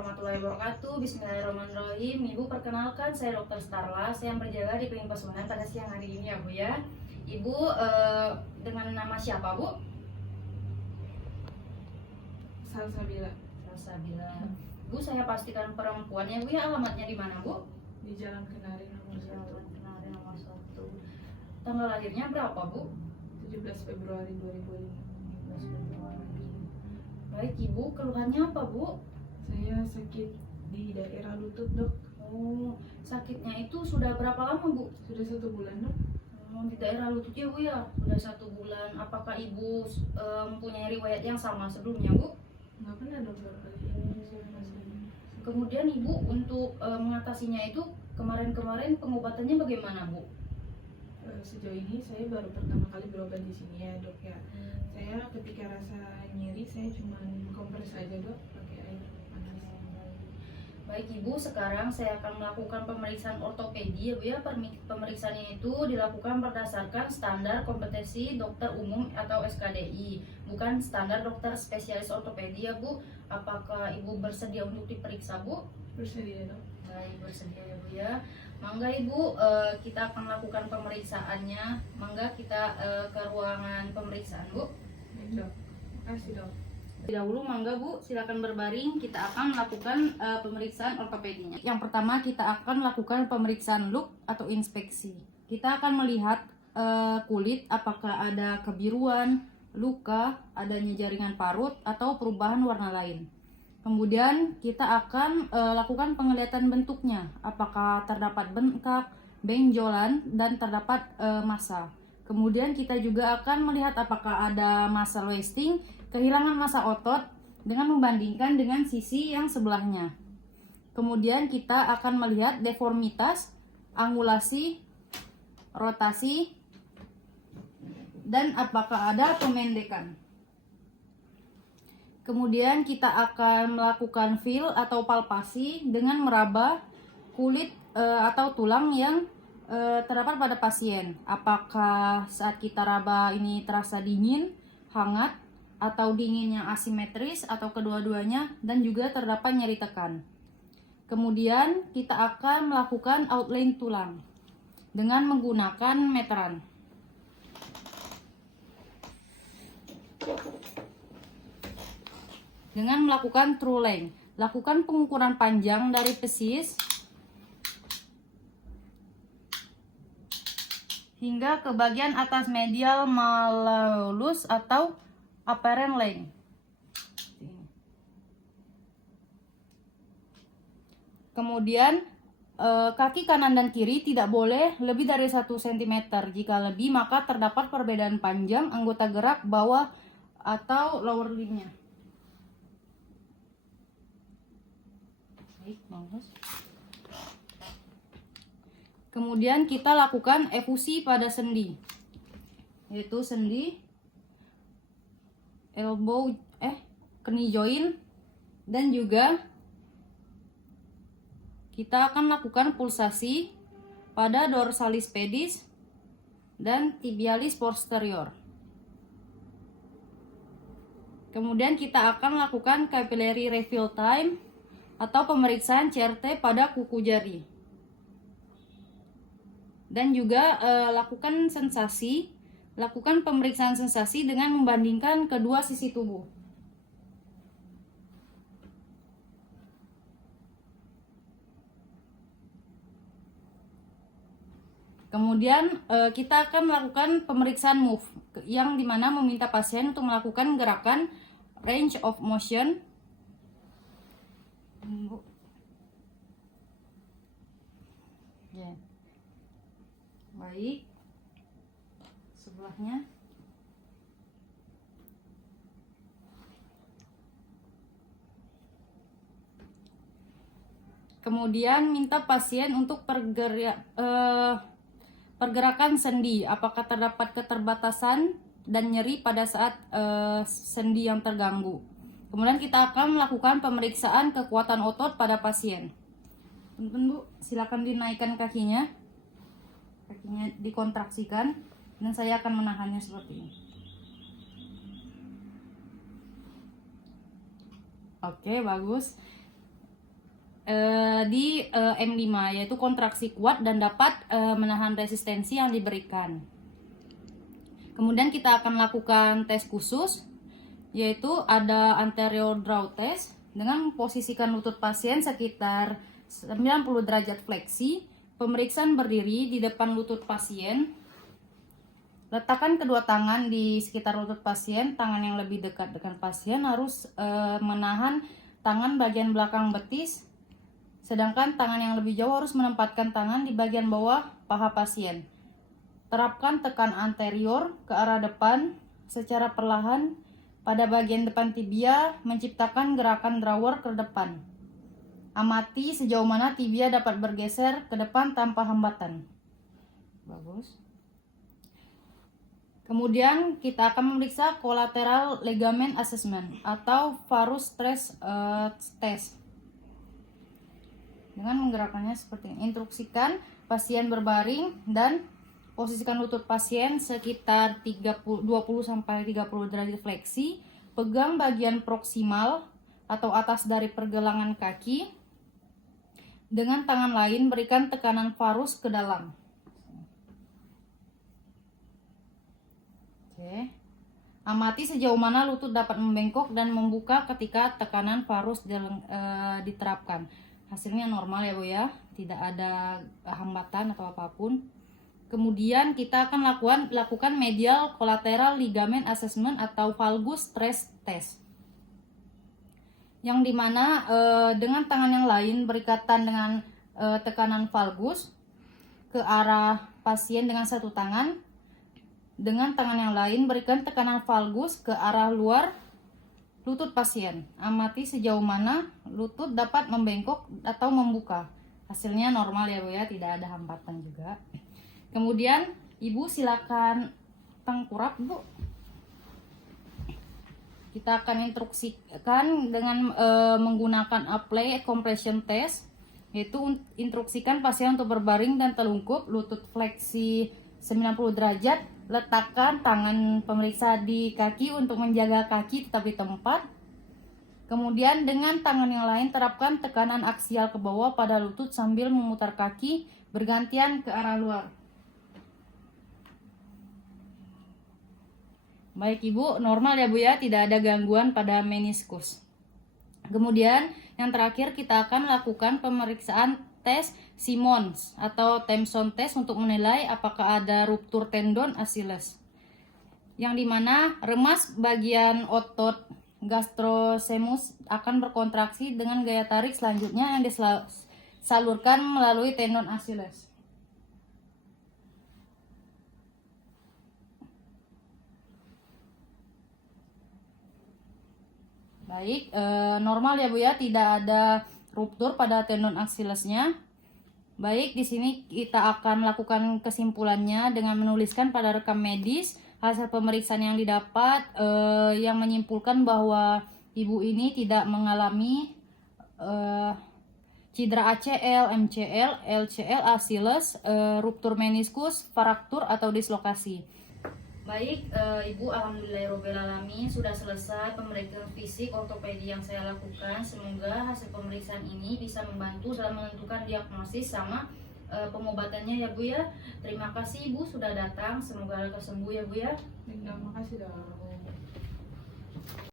warahmatullahi wabarakatuh. Bismillahirrahmanirrahim. Ibu, perkenalkan saya Dr. Starla. Saya yang berjaga di Klinik Pesugihan pada siang hari ini ya Bu ya. Ibu dengan nama siapa Bu? Salsabila. Salsabila. Bu, saya pastikan perempuan ya Bu ya. Alamatnya di mana Bu? Di Jalan Kenari nomor 1. Jalan Kenari nomor 1. Tanggal lahirnya berapa Bu? 17 Februari 2005. 17 Februari. Baik Ibu, keluhannya apa Bu? Saya sakit di daerah lutut, Dok. Oh, sakitnya itu sudah berapa lama Bu? Sudah 1 bulan, Dok. Di daerah lutut ya Bu ya, sudah 1 bulan. Apakah Ibu mempunyai riwayat yang sama sebelumnya Bu? Nggak pernah, Dok, kali ini saya rasain. Kemudian Ibu untuk mengatasinya itu kemarin-kemarin pengobatannya bagaimana Bu? Sejauh ini saya baru pertama kali berobat di sini ya, Dok ya. Saya ketika rasa nyeri saya cuma kompres aja, Dok, pakai air panas. Baik Ibu, sekarang saya akan melakukan pemeriksaan ortopedi ya Bu ya. Pemeriksaannya itu dilakukan berdasarkan standar kompetensi dokter umum atau SKDI, bukan standar dokter spesialis ortopedi ya Bu. Apakah Ibu bersedia untuk diperiksa Bu? Bersedia, Dok. Baik, bersedia ya Bu ya. Mangga Ibu, kita akan melakukan pemeriksaannya. Mangga kita ke ruangan pemeriksaan Bu. Baik, Dok. Makasih, Dok. Dahulu mangga Bu, silakan berbaring. Kita akan melakukan pemeriksaan ortopedinya. Yang pertama kita akan melakukan pemeriksaan look atau inspeksi. Kita akan melihat kulit apakah ada kebiruan, luka, adanya jaringan parut atau perubahan warna lain. Kemudian kita akan lakukan penglihatan bentuknya, apakah terdapat bengkak, benjolan, dan terdapat massa. Kemudian kita juga akan melihat apakah ada muscle wasting, kehilangan massa otot dengan membandingkan dengan sisi yang sebelahnya. Kemudian kita akan melihat deformitas, angulasi, rotasi, dan apakah ada pemendekan. Kemudian kita akan melakukan feel atau palpasi dengan meraba kulit atau tulang yang terdapat pada pasien. Apakah saat kita raba ini terasa dingin, hangat, atau dingin yang asimetris, atau kedua-duanya, dan juga terdapat nyeri tekan. Kemudian kita akan melakukan outline tulang dengan menggunakan meteran. Dengan melakukan true length, lakukan pengukuran panjang dari pesis hingga ke bagian atas medial malleolus atau apparent length. Kemudian kaki kanan dan kiri tidak boleh lebih dari 1 cm. Jika lebih maka terdapat perbedaan panjang anggota gerak bawah atau lower limb-nya. Kemudian kita lakukan efusi pada sendi, yaitu sendi elbow, knee joint, dan juga kita akan lakukan pulsasi pada dorsalis pedis dan tibialis posterior. Kemudian kita akan lakukan capillary refill time atau pemeriksaan CRT pada kuku jari. Dan juga lakukan pemeriksaan sensasi dengan membandingkan kedua sisi tubuh. Kemudian kita akan melakukan pemeriksaan move, yang dimana meminta pasien untuk melakukan gerakan range of motion. Ya. Baik, sebelahnya. Kemudian minta pasien untuk pergerakan sendi, apakah terdapat keterbatasan dan nyeri pada saat sendi yang terganggu. Kemudian kita akan melakukan pemeriksaan kekuatan otot pada pasien. Teman-teman Bu, silakan dinaikkan kakinya dikontraksikan, dan saya akan menahannya seperti ini. Oke, bagus. di M5, yaitu kontraksi kuat dan dapat menahan resistensi yang diberikan. Kemudian kita akan lakukan tes khusus, yaitu ada anterior draw test dengan memposisikan lutut pasien sekitar 90 derajat fleksi, pemeriksaan berdiri di depan lutut pasien. Letakkan kedua tangan di sekitar lutut pasien, tangan yang lebih dekat dengan pasien harus menahan tangan bagian belakang betis, sedangkan tangan yang lebih jauh harus menempatkan tangan di bagian bawah paha pasien. Terapkan tekan anterior ke arah depan secara perlahan pada bagian depan tibia, menciptakan gerakan drawer ke depan. Amati sejauh mana tibia dapat bergeser ke depan tanpa hambatan. Bagus. Kemudian kita akan memeriksa collateral ligament assessment atau varus stress test. Dengan menggerakkannya seperti ini. Instruksikan pasien berbaring dan posisikan lutut pasien sekitar 20-30 derajat fleksi. Pegang bagian proksimal atau atas dari pergelangan kaki. Dengan tangan lain berikan tekanan varus ke dalam. Oke. Amati sejauh mana lutut dapat membengkok dan membuka ketika tekanan varus diterapkan. Hasilnya normal ya Bu ya, tidak ada hambatan atau apapun. Kemudian kita akan lakukan medial collateral ligament assessment atau valgus stress test. Yang dimana dengan tangan yang lain berikatan dengan tekanan valgus ke arah pasien dengan satu tangan. Dengan tangan yang lain berikan tekanan valgus ke arah luar lutut pasien. Amati sejauh mana lutut dapat membengkok atau membuka. Hasilnya normal ya Bu ya, tidak ada hambatan juga. Kemudian Ibu silakan tengkurap Bu. Kita akan instruksikan dengan menggunakan apply compression test, yaitu instruksikan pasien untuk berbaring dan telungkup, lutut fleksi 90 derajat. Letakkan tangan pemeriksa di kaki untuk menjaga kaki tetap di tempat. Kemudian dengan tangan yang lain terapkan tekanan aksial ke bawah pada lutut sambil memutar kaki bergantian ke arah luar. Baik Ibu, normal ya Bu ya, tidak ada gangguan pada meniskus. Kemudian yang terakhir kita akan lakukan pemeriksaan tes Simmons atau Thomson test untuk menilai apakah ada ruptur tendon Achilles. Yang dimana remas bagian otot gastrocnemius akan berkontraksi dengan gaya tarik selanjutnya yang disalurkan melalui tendon Achilles. Baik, normal ya Bu ya, tidak ada ruptur pada tendon Achillesnya. Baik, di sini kita akan lakukan kesimpulannya dengan menuliskan pada rekam medis hasil pemeriksaan yang didapat yang menyimpulkan bahwa ibu ini tidak mengalami cedera ACL, MCL, LCL, Achilles, ruptur meniskus, fraktur atau dislokasi. Baik, Ibu, alhamdulillahirobbilalamin sudah selesai pemeriksaan fisik ortopedi yang saya lakukan. Semoga hasil pemeriksaan ini bisa membantu dalam menentukan diagnosis sama pengobatannya ya Bu ya. Terima kasih Ibu sudah datang. Semoga lekas sembuh ya Bu ya. Terima kasih dong.